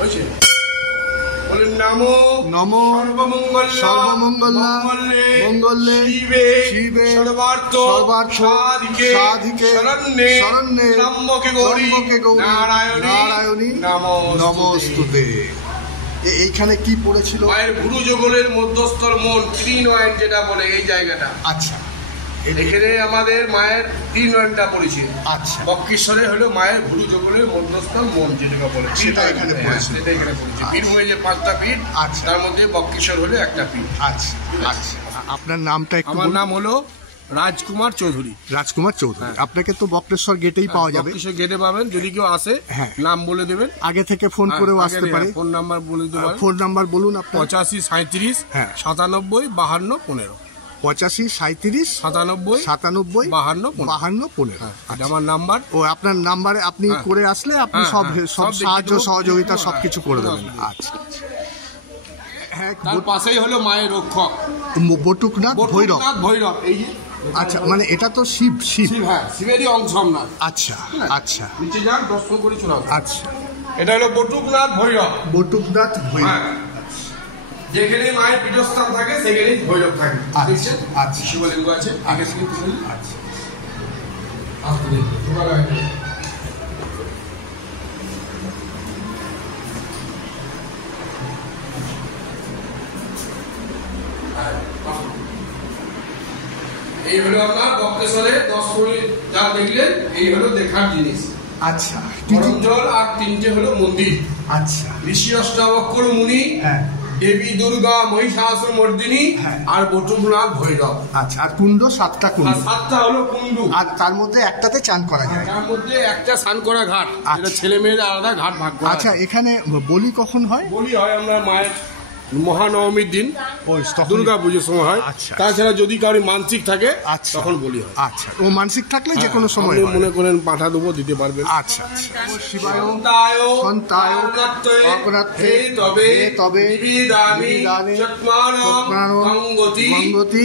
হয়েছে? বলেন নমো নমো সর্বমঙ্গলা মঙ্গলে শিবে সর্বার্থ সাধিকে শরণ্যে ত্র্যম্বকে গৌরী নারায়ণী নমস্তুতে। এইখানে কি পড়েছিল? মায়ের ভুরু যুগলের মধ্যস্থল মন, ত্রিনয়ন যেটা বলে এই জায়গাটা। আচ্ছা, এখানে আমাদের মায়ের ত্রিনয়নটা পড়েছে। আচ্ছা, বক্রেশ্বরে হলো মায়ের ভুরু যুগলের মধ্যস্থল মন যেটাকে বলে, সেটা এখানে পড়েছে। সেটা এখানে পড়েছে। বীরভূমে যে 5টা পীঠ, আচ্ছা, তার মধ্যে বক্রেশ্বর হলো একটা পীঠ। আচ্ছা আচ্ছা। আপনার নামটা একটু? আমার নাম হলো রাজকুমার চৌধুরী। রাজকুমার চৌধুরী। আপনাকে তো বক্রেশ্বর গেটেই পাওয়া যাবে। বক্রেশ্বর গেটে পাবেন, যদি কেউ আসে নাম বলে দেবেন, আগে থেকে ফোন করেও আসতে পারে। ফোন নাম্বার বলে দেবেন। ফোন নাম্বার বলুন আপনার। 85 37 97 52 15। 85 37 97 52 52 15। এটা আমার নাম্বার। ও আপনার নাম্বারে আপনি করে আসলে আপনি সব সাহায্য সহযোগিতা সবকিছু করে দেবেন। আচ্ছা, তার পাশেই হলো মায়ের রক্ষক বটুকনাথ ভৈরব। এই যে, আচ্ছা, মানে এটা তো শিব। হ্যাঁ, শিবেরই অংশ আপনার। আচ্ছা আচ্ছা, নিচে যান, দর্শন করে চলে আসুন। আচ্ছা, এটা হলো বটুকনাথ ভৈরব। বটুকনাথ ভৈরব। যেখানে মায়ের পীঠস্থান থাকে সেখানেই ভৈরব থাকে। আচ্ছা আচ্ছা, শিবলিঙ্গ আছে। আচ্ছা। এই হলো আপনার বক্রেশ্বরে 10 মিনিট যা দেখলেন, এই হলো দেখার জিনিস। আচ্ছা, গরম জল আর 3টে হলো মন্দির। আচ্ছা, ঋষি অষ্টাবক্র মুনি, দেবী দুর্গা মহিষাসুর মর্দিনী, আর বটুকনাথ ভৈরব। আচ্ছা, আর কুণ্ড 7টা কুণ্ড। 7টা হলো কুণ্ড। আর তার মধ্যে একটাতে চান করা যায়। তার মধ্যে একটা স্নান করা ঘাট, যেটা ছেলে মেয়ের আলাদা ঘাট ভাগ করা। আচ্ছা, এখানে বলি কখন হয়? বলি হয় আমরা মায়ের মহানবমীর দিন, দুর্গা পুজোর সময় হয়। তাছাড়া যদি কারোর মানসিক থাকে তখন বলি হয়। আচ্ছা, ও মানসিক থাকলে যে কোনো সময় মনে করেন পাঠা দেবো, দিতে পারবেন। আচ্ছা আচ্ছা। শিবায় সন্তায় অপরাধে তবে বিবিদানি মঙ্গতি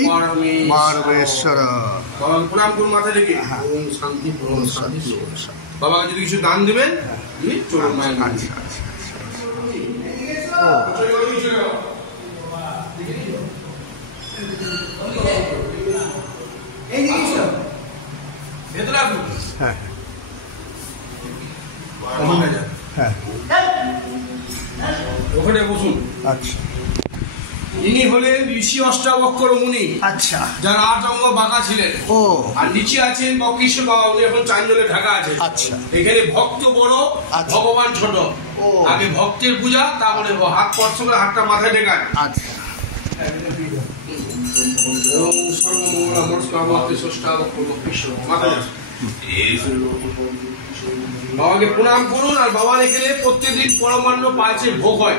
পরমেশ্বর। প্রণাম করুন মাথা রেখে। ওম শান্তি শান্তি। বাবা যদি কিছু দান দেবেন, চলুন মায়ের। আচ্ছা আচ্ছা। ওখানে বসুন। আচ্ছা, ইনি হলেন ঋষি অষ্টাবক্র মুনি। আচ্ছা, যার 8 অঙ্গ বাঁকা ছিলেন। ও, আর নিচে আছেন বক্রেশ্বর বাবা, উনি এখন চাঞ্জলে ঢাকা আছে। আচ্ছা, এখানে ভক্ত বড়, ভগবান ছোট। আগে ভক্তের পূজা, তারপরে হাত স্পর্শ করে হাতটা মাথায় টেকান। আচ্ছা। বাবাকে প্রণাম করুন। আর বাবার এখানে প্রত্যেকদিন পরমান্ন পায়েছে ভোগ হয়।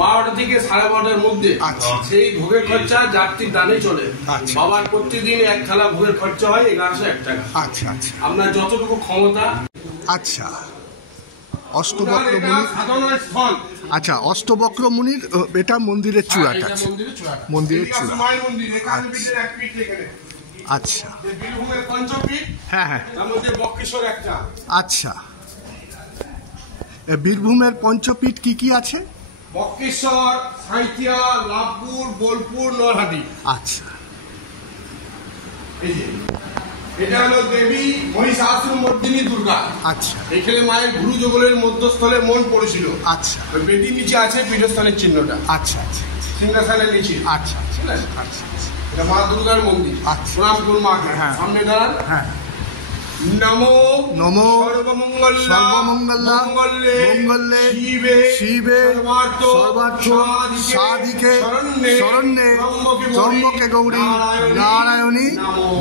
12টা থেকে 12:30টার মধ্যে। সেই ভোগের খরচা যাত্রীর দানে চলে। বাবার প্রত্যেকদিন 1 থালা ভোগের খরচা হয় 1101 টাকা। আচ্ছা আচ্ছা, আপনার যতটুকু ক্ষমতা। আচ্ছা, অষ্টবক্র মুনির সাধনার স্থল। আচ্ছা, অষ্টবক্র মুনির এটা মন্দিরের চূড়াটা আছে। মন্দিরের চূড়া। আচ্ছা, বীরভূমের পঞ্চপীঠ। হ্যাঁ, তার মধ্যে বক্রেশ্বর একটা। আচ্ছা, বীরভূমের পঞ্চপীঠ কি কি আছে? বক্রেশ্বর, সাঁইথিয়া, লাভপুর, বোলপুর, নরহাটি। আচ্ছা, এই যে এটা হলো দেবী মহিষাসুর মর্দিনী দুর্গা। আচ্ছা, এখানে মায়ের ভুরু যুগলের মধ্যস্থলে মন পড়েছিল। আচ্ছা, বেদির নিচে আছে পীঠস্থানের চিহ্নটা। আচ্ছা আচ্ছা, সিংহাসনের নিচে। আচ্ছা আচ্ছা, এটা মা দুর্গার মন্দির। প্রণাম করুন মাকে। সামনে দাঁড়ান। নমো নমো সর্বমঙ্গলা মঙ্গলে শিবে সর্বার্থ সাধিকে শরণ্যে ত্র্যম্বকে গৌরী নারায়ণী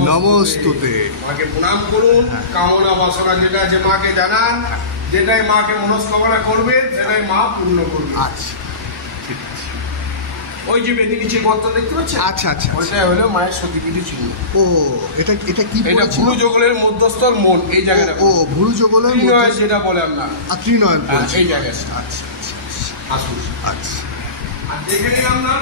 নমস্তুতে। মাকে প্রণাম করুন। কামনা বাসনা যেটা আছে মাকে জানান, যেটাই মাকে মনস্কামনা করবেন সেটাই মা পূর্ণ করবে। আচ্ছা, ঠিক আছে। ওই যে বেদি নিচে গর্ত দেখতে পাচ্ছেন? আচ্ছা আচ্ছা, ওইটা হলো মায়ের সতীপীঠের চিহ্ন। ও, এটা কি? এটা ভুরু যুগলের মধ্যস্থল মন, এই জায়গাটা। ও, ভুরু যুগলের যেটা বলে আপনার ত্রিনয়ন, এই জায়গায়। আচ্ছা আচ্ছা, আসুন। আচ্ছা, আর দেখে নিলাম না।